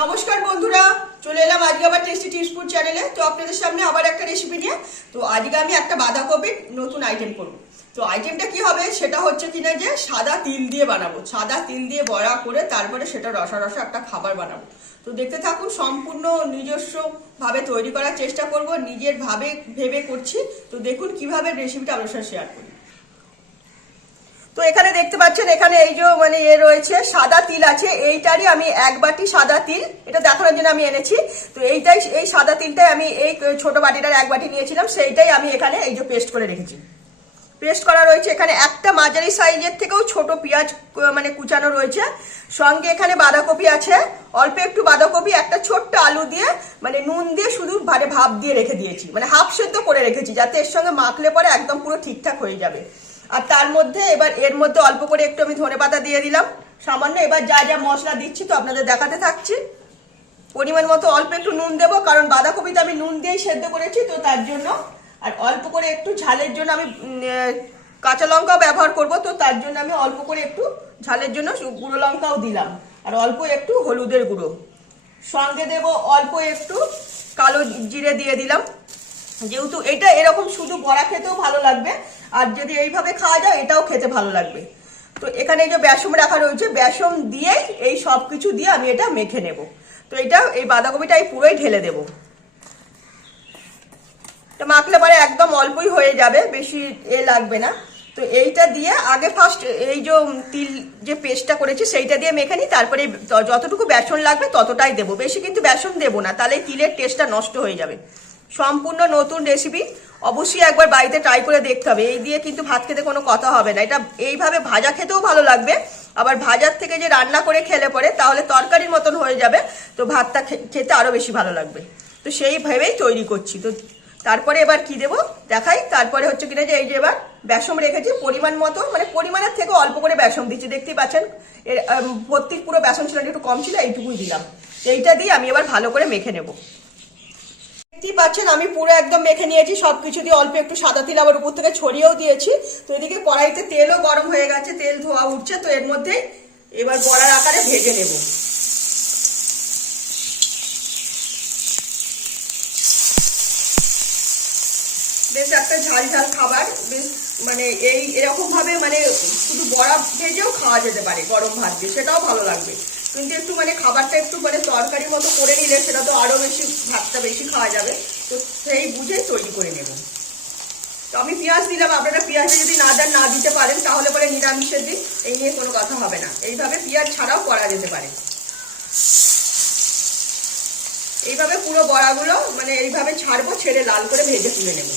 নমস্কার বন্ধুরা, চলে এলাম আজকে আবার টেস্টি টিপস ফুড চ্যানেলে। তো আপনাদের সামনে আবার একটা রেসিপি নিয়ে। তো আজকে আমি একটা বাঁধাকপির নতুন আইটেম করব। তো আইটেমটা কি হবে সেটা হচ্ছে কিনা যে সাদা তিল দিয়ে বানাবো। সাদা তিল দিয়ে বড়া করে তারপরে সেটা রসা রসা একটা খাবার বানাবো। তো দেখতে থাকুন, সম্পূর্ণ নিজস্ব ভাবে তৈরি করার চেষ্টা করব, নিজের ভাবে ভেবে করছি। তো দেখুন কিভাবে রেসিপিটা আপনার সাথে শেয়ার করি। তো এখানে দেখতে পাচ্ছেন, এখানে এই যে রয়েছে সাদা তিল আছে। এইটারই আমি এক বাটি সাদা তিল, এটা দেখানোর জন্য আমি এনেছি। তো এই সাদা তিলটাই আমি এই ছোট বাটিটার এক বাটি নিয়েছিলাম, সেইটাই আমি এখানে এই যে পেস্ট করে রেখেছি। পেস্ট করা রয়েছে এখানে একটা মাঝারি সাইজের থেকেও ছোট পেঁয়াজ কুচানো রয়েছে। সঙ্গে এখানে বাঁধাকপি আছে, অল্প একটু বাঁধাকপি, একটা ছোট্ট আলু দিয়ে নুন দিয়ে শুধু ভাপ দিয়ে রেখে দিয়েছি, হাফ সেদ্ধ করে রেখেছি, যাতে এর সঙ্গে মাখলে পরে একদম পুরো ঠিকঠাক হয়ে যাবে। আর তার মধ্যে এর মধ্যে অল্প করে একটু আমি ধনেপাতা দিয়ে দিলাম সামান্য। এবার যা যা মশলা দিচ্ছি তো আপনাদের দেখাতে থাকছি। পরিমাণ মতো অল্প একটু নুন দেবো, কারণ বাঁধাকপিতে আমি নুন দিয়েই সেদ্ধ করেছি, তো তার জন্য। আর অল্প করে একটু ঝালের জন্য আমি কাঁচা লঙ্কাও ব্যবহার করব, তো তার জন্য আমি অল্প করে একটু ঝালের জন্য গুঁড়ো লঙ্কাও দিলাম। আর অল্প একটু হলুদের গুঁড়ো, সঙ্গে দেব অল্প একটু কালো জিরে দিয়ে দিলাম, যেহেতু এটা এরকম শুধু বড়া খেতেও ভালো লাগবে, আর যদি এইভাবে খাওয়া যায় এটাও খেতে ভালো লাগবে। তো এখানে এই যে বেসন রাখা রয়েছে, বেসন দিয়েই এই সব কিছু দিয়ে আমি এটা মেখে নেব। তো এটা এই বাঁধাকপিটা পুরোই ঢেলে দেবো। মাখলে পরে একদম অল্পই হয়ে যাবে, বেশি লাগবে না। তো এইটা দিয়ে আগে ফার্স্ট এই যে তিল যে পেস্টটা করেছি সেইটা দিয়ে মেখে নিই, তারপরে যতটুকু বেসন লাগবে ততটাই দেবো, বেশি কিন্তু বেসন দেবো না, তাহলে তিলের টেস্টটা নষ্ট হয়ে যাবে। সম্পূর্ণ নতুন রেসিপি, অবশ্যই একবার বাড়িতে ট্রাই করে দেখতে হবে। এই দিয়ে কিন্তু ভাত খেতে কোনো কথা হবে না, এটা এইভাবে ভাজা খেতেও ভালো লাগবে, আবার ভাজার থেকে যে রান্না করে খেলে পরে তাহলে তরকারির মতন হয়ে যাবে, তো ভাতটা খেতে আরো বেশি ভালো লাগবে। তো সেই ভেবেই তৈরি করছি। তো তারপরে এবার কি দেবো দেখাই। তারপরে হচ্ছে কিনা যে এই যে এবার বেসন রেখেছি পরিমাণ মতো, পরিমাণের থেকে অল্প করে বেসন দিচ্ছি, দেখতেই পাচ্ছেন। ভর্তি পুরো বেসন ছিল, একটু কম ছিল, এইটুকুই দিলাম। এইটা দিয়ে আমি এবার ভালো করে মেখে নেব। দেখতেই পাচ্ছেন আমি পুরো একদম মেখে নিয়েছি সবকিছু দিয়ে, অল্প একটু সাদা তিল আবার উপর থেকে ছড়িয়েও দিয়েছি। তো এদিকে কড়াইতে তেলও গরম হয়ে গেছে, তেল ধোয়া উঠছে। তো এর মধ্যে এবার বড়ার আকারে ভেজে নেব। বেশ একটা ঝাল ঝাল খাবার, বেশ এরকম ভাবে শুধু বড়া ভেজেও খাওয়া যেতে পারে গরম ভাত দিয়ে, সেটাও ভালো লাগবে। কিন্তু একটু খাবারটা একটু তরকারি মতো করে নিলে সেটা তো আরো বেশি, ভাতটা বেশি খাওয়া যাবে। তো সেই বুঝে তৈরি করে নেব। তো আমি পেঁয়াজ দিলাম, আপনারা পেঁয়াজটা যদি না দেন, না দিতে পারেন, তাহলে পরে নিরামিষের দিন, এই নিয়ে কোনো কথা হবে না। এইভাবে পেঁয়াজ ছাড়াও করা যেতে পারে। এইভাবে পুরো বড়াগুলো এইভাবে ছাড়বো, ছেড়ে লাল করে ভেজে তুলে নেব।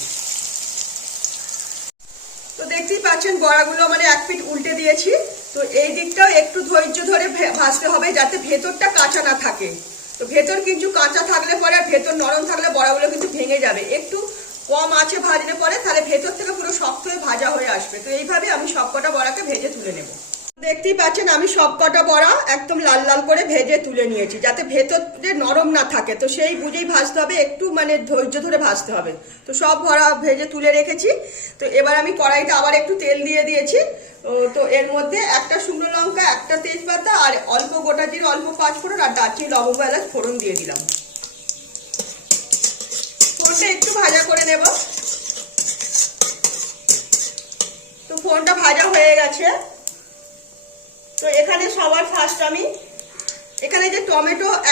তো দেখতেই পাচ্ছেন বড়াগুলো এক পিঠ উল্টে দিয়েছি। তো এই দিকটাও একটু ধৈর্য ধরে ভাজতে হবে, যাতে ভেতরটা কাঁচা না থাকে। তো ভেতর কিন্তু কাঁচা থাকলে পরে আর ভেতর নরম থাকলে বড়াগুলো কিন্তু ভেঙে যাবে। একটু কম আঁচে ভাজলে পরে তাহলে ভেতর থেকে পুরো শক্ত হয়ে ভাজা হয়ে আসবে। তো এইভাবে আমি সবকটা বড়াকে ভেজে তুলে নেব। দেখতেই পাচ্ছেন আমি সবকটা বড়া একদম লাল লাল করে ভেজে তুলে নিয়েছি, যাতে ভেতরে নরম না থাকে। তো সেই বুঝেই ভাজতে হবে, একটু ধৈর্য ধরে ভাজতে হবে। তো সব বড়া ভেজে তুলে রেখেছি। তো এবার আমি কড়াইতে আবার একটু তেল দিয়ে দিয়েছি। তো এর মধ্যে একটা শুকনো লঙ্কা, একটা তেজপাতা, আর অল্প গোটা জিরে, অল্প পাঁচফোড়ন, আর দারচিনি, লবঙ্গ, এলাচ ফোড়ন দিয়ে দিলাম। ফোড়নটা একটু ভাজা করে নেব। তো ফোড়নটা ভাজা হয়ে গেছে। তো এখানে সবার ফার্স্ট আমি এখানে যে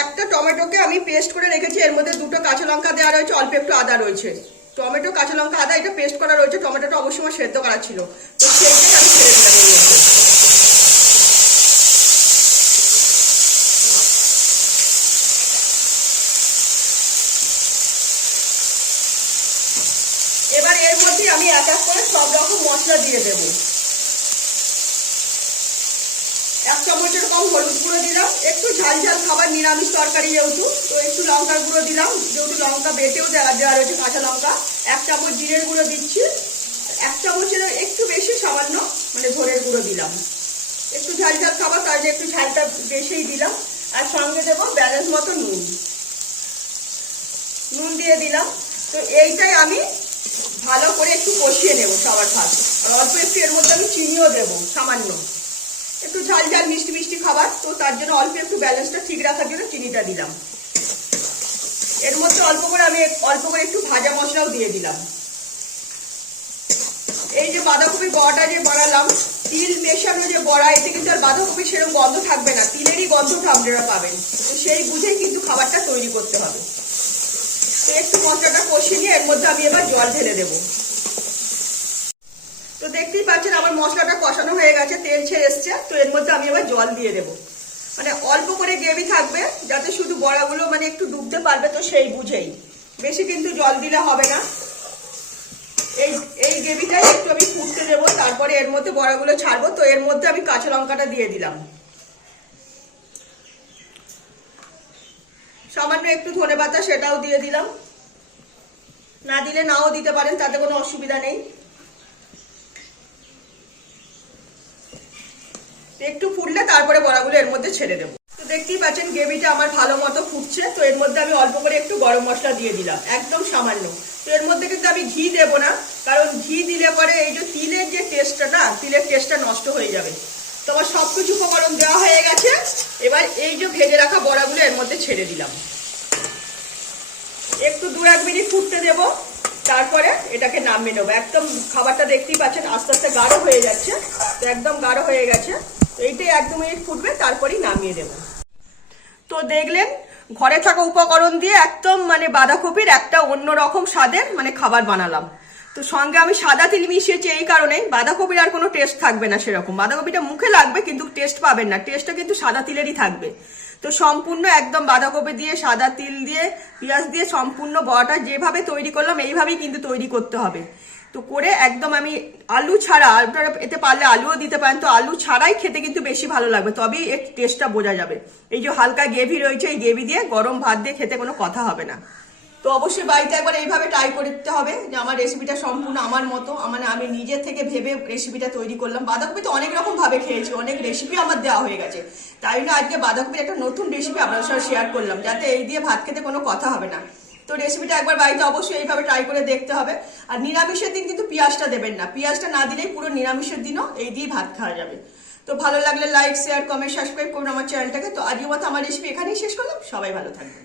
একটা টমেটোকে আমি পেস্ট করে রেখেছি, এর মধ্যে দুটো কাঁচা লঙ্কা দেওয়া রয়েছে, অল্প একটু আদা রয়েছে। টমেটো, কাঁচা লঙ্কা, আদা এটা পেস্ট করা রয়েছে। টমেটোটা অবশ্যই আমার সেদ্ধ করা ছিল, তো সেইটাই আমি ছেড়ে দিলাম এর মধ্যে। এবার এর মধ্যে আমি এক এক করে সব রকম মশলা দিয়ে দেবো। এক চামচের কম হলুদ গুঁড়ো দিলাম, একটু ঝাল ঝাল খাবার, নিরামিষ তরকারি যেহেতু, তো একটু লঙ্কার গুঁড়ো দিলাম, যেহেতু লঙ্কা বেটেও দেওয়া রয়েছে কাঁচা লঙ্কা। এক চামচ জিরের গুঁড়ো দিচ্ছি, এক চামচের একটু বেশি সামান্য ধনের গুঁড়ো দিলাম। একটু ঝাল ঝাল খাবার, তার একটু ঝালটা বেশিই দিলাম। আর সঙ্গে দেবো ব্যালেন্স মতো নুন দিয়ে দিলাম। তো এইটাই আমি ভালো করে একটু কষিয়ে নেবো সবার ফার্স্ট। আর অল্প একটু এর মধ্যে আমি চিনিও দেবো সামান্য। একটু ঝাল ঝাল মিষ্টি মিষ্টি খাবার, তো তার জন্য অল্প একটু ব্যালেন্সটা ঠিক রাখার জন্য চিনিটা দিলাম। এর মধ্যে অল্প করে একটু ভাজা মশলাও দিয়ে দিলাম। এই যে বাঁধাকপির বড়াটা যে বানালাম, তিল মেশানো যে বড়া, এতে কিন্তু আর বাঁধাকপির সেরকম গন্ধ থাকবে না, তিলেরই গন্ধটা আপনারা পাবেন। তো সেই বুঝেই কিন্তু খাবারটা তৈরি করতে হবে। তো একটু মশলাটা কষিয়ে নিয়ে এর মধ্যে আমি এবার জল ঢেলে দেবো। তো দেখতেই পাচ্ছেন আমার মশলাটা কষানো হয়ে গেছে, তেল ছেড়ে এসছে। তো এর মধ্যে আমি এবার জল দিয়ে দেবো, মানে অল্প করে গ্রেভি থাকবে, যাতে শুধু বড়াগুলো মানে একটু ডুবতে পারবে, তো সেই বুঝেই, বেশি কিন্তু জল দিলে হবে না। এই গ্রেভিটাই একটু আমি ফুটতে দেবো, তারপরে এর মধ্যে বড়াগুলো ছাড়বো। তো এর মধ্যে আমি কাঁচা লঙ্কাটা দিয়ে দিলাম, সামান্য একটু ধনেপাতা সেটাও দিয়ে দিলাম, না দিলে নাও দিতে পারেন, তাতে কোনো অসুবিধা নেই। একটু ফুটলে তারপরে বড়াগুলো এর মধ্যে ছেড়ে দেবো। তো দেখতেই পাচ্ছেন গ্রেভিটা আমার ভালো মতো ফুটছে। তো এর মধ্যে আমি অল্প করে একটু গরম মশলা দিয়ে দিলাম, একদম সামান্য। তো এর মধ্যে কিন্তু আমি ঘি দেবো না, কারণ ঘি দিলে পরে এই যে তিলের যে টেস্টটা না, তিলের টেস্টটা নষ্ট হয়ে যাবে। তো আমার সবকিছু উপকরণ দেওয়া হয়ে গেছে। এবার এই যে ভেজে রাখা বড়াগুলো এর মধ্যে ছেড়ে দিলাম, একটু 2-1 মিনিট ফুটতে দেবো, তারপরে এটাকে নামিয়ে নেবো। একদম খাবারটা দেখতেই পাচ্ছেন আস্তে আস্তে গাঢ় হয়ে যাচ্ছে, তো একদম গাঢ় হয়ে গেছে। তো এইটাই 1-2 মিনিট ফুটবে, তারপরেই নামিয়ে দেবো। তো দেখলেন ঘরে থাকা উপকরণ দিয়ে একদম মানে বাঁধাকপির একটা অন্যরকম স্বাদের মানে খাবার বানালাম। তো সঙ্গে আমি সাদা তিল মিশিয়েছি এই কারণে, বাঁধাকপির আর কোনো টেস্ট থাকবে না সেরকম, বাঁধাকপিটা মুখে লাগবে কিন্তু টেস্ট পাবেন না, টেস্টটা কিন্তু সাদা তিলেরই থাকবে। তো সম্পূর্ণ একদম বাঁধাকপি দিয়ে, সাদা তিল দিয়ে, পেঁয়াজ দিয়ে সম্পূর্ণ বড়াটা যেভাবে তৈরি করলাম এইভাবেই কিন্তু তৈরি করতে হবে। তো করে একদম আমি আলু ছাড়া, আপনারা এতে পারলে আলুও দিতে পারেন, তো আলু ছাড়াই খেতে কিন্তু বেশি ভালো লাগবে, তবেই এর টেস্টটা বোঝা যাবে। এই যে হালকা গ্রেভি রয়েছে, এই গ্রেভি দিয়ে গরম ভাত দিয়ে খেতে কোনো কথা হবে না। তো অবশ্যই বাড়িতে একবার এইভাবে ট্রাই করতে হবে, যে আমার রেসিপিটা সম্পূর্ণ আমার মতো, মানে আমি নিজে থেকে ভেবে রেসিপিটা তৈরি করলাম। বাঁধাকপি তো অনেক রকম ভাবে খেয়েছি, অনেক রেসিপি আমার দেওয়া হয়ে গেছে, তাই জন্য আজকে বাঁধাকপির একটা নতুন রেসিপি আপনাদের সাথে শেয়ার করলাম, যাতে এই দিয়ে ভাত খেতে কোনো কথা হবে না। তো রেসিপিটা একবার বাড়িতে অবশ্যই এইভাবে ট্রাই করে দেখতে হবে। আর নিরামিষের দিন কিন্তু পেঁয়াজটা দেবেন না, পেঁয়াজটা না দিলেই পুরো নিরামিষের দিনও এই দিয়ে ভাত খাওয়া যাবে। তো ভালো লাগলে লাইক, শেয়ার, কমেন্ট, সাবস্ক্রাইব করুন আমার চ্যানেলটাকে। তো আজকের মতো আমার রেসিপি এখানেই শেষ করলাম, সবাই ভালো থাকবেন।